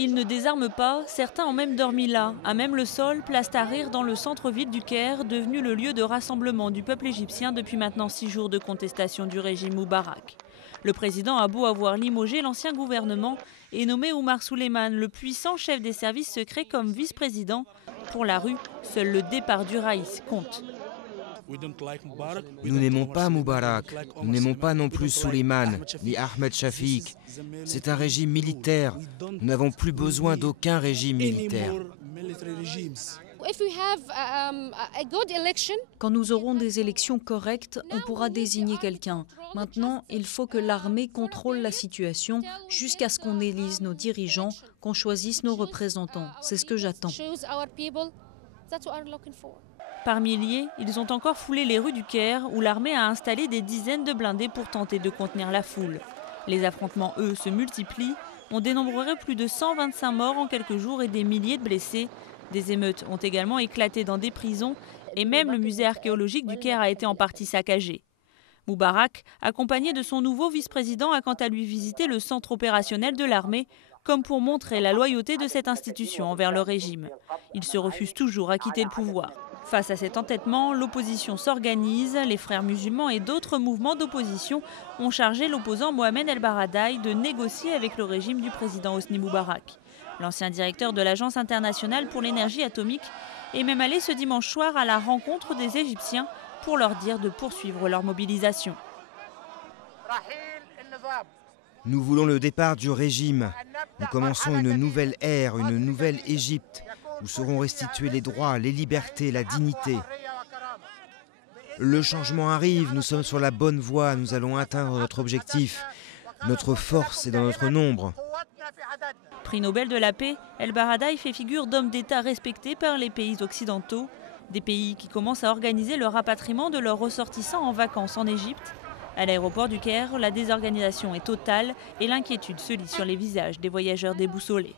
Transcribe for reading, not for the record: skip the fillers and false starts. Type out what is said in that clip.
Ils ne désarment pas, certains ont même dormi là, à même le sol, place Tahrir dans le centre-ville du Caire, devenu le lieu de rassemblement du peuple égyptien depuis maintenant 6 jours de contestation du régime Moubarak. Le président a beau avoir limogé l'ancien gouvernement et nommé Oumar Souleyman, le puissant chef des services secrets, comme vice-président. Pour la rue, seul le départ du Raïs compte. Nous n'aimons pas Moubarak, nous n'aimons pas non plus Souleyman, ni Ahmed Shafiq. C'est un régime militaire. Nous n'avons plus besoin d'aucun régime militaire. Quand nous aurons des élections correctes, on pourra désigner quelqu'un. Maintenant, il faut que l'armée contrôle la situation jusqu'à ce qu'on élise nos dirigeants, qu'on choisisse nos représentants. C'est ce que j'attends. Par milliers, ils ont encore foulé les rues du Caire où l'armée a installé des dizaines de blindés pour tenter de contenir la foule. Les affrontements, eux, se multiplient. On dénombrerait plus de 125 morts en quelques jours et des milliers de blessés. Des émeutes ont également éclaté dans des prisons et même le musée archéologique du Caire a été en partie saccagé. Moubarak, accompagné de son nouveau vice-président, a quant à lui visité le centre opérationnel de l'armée, comme pour montrer la loyauté de cette institution envers le régime. Il se refuse toujours à quitter le pouvoir. Face à cet entêtement, l'opposition s'organise. Les frères musulmans et d'autres mouvements d'opposition ont chargé l'opposant Mohamed El Baradei de négocier avec le régime du président Hosni Moubarak. L'ancien directeur de l'Agence internationale pour l'énergie atomique est même allé ce dimanche soir à la rencontre des Égyptiens pour leur dire de poursuivre leur mobilisation. Nous voulons le départ du régime. Nous commençons une nouvelle ère, une nouvelle Égypte, où seront restitués les droits, les libertés, la dignité. Le changement arrive, nous sommes sur la bonne voie, nous allons atteindre notre objectif. Notre force est dans notre nombre. Prix Nobel de la paix, El Baradei fait figure d'homme d'État respecté par les pays occidentaux. Des pays qui commencent à organiser le rapatriement de leurs ressortissants en vacances en Égypte. À l'aéroport du Caire, la désorganisation est totale et l'inquiétude se lit sur les visages des voyageurs déboussolés.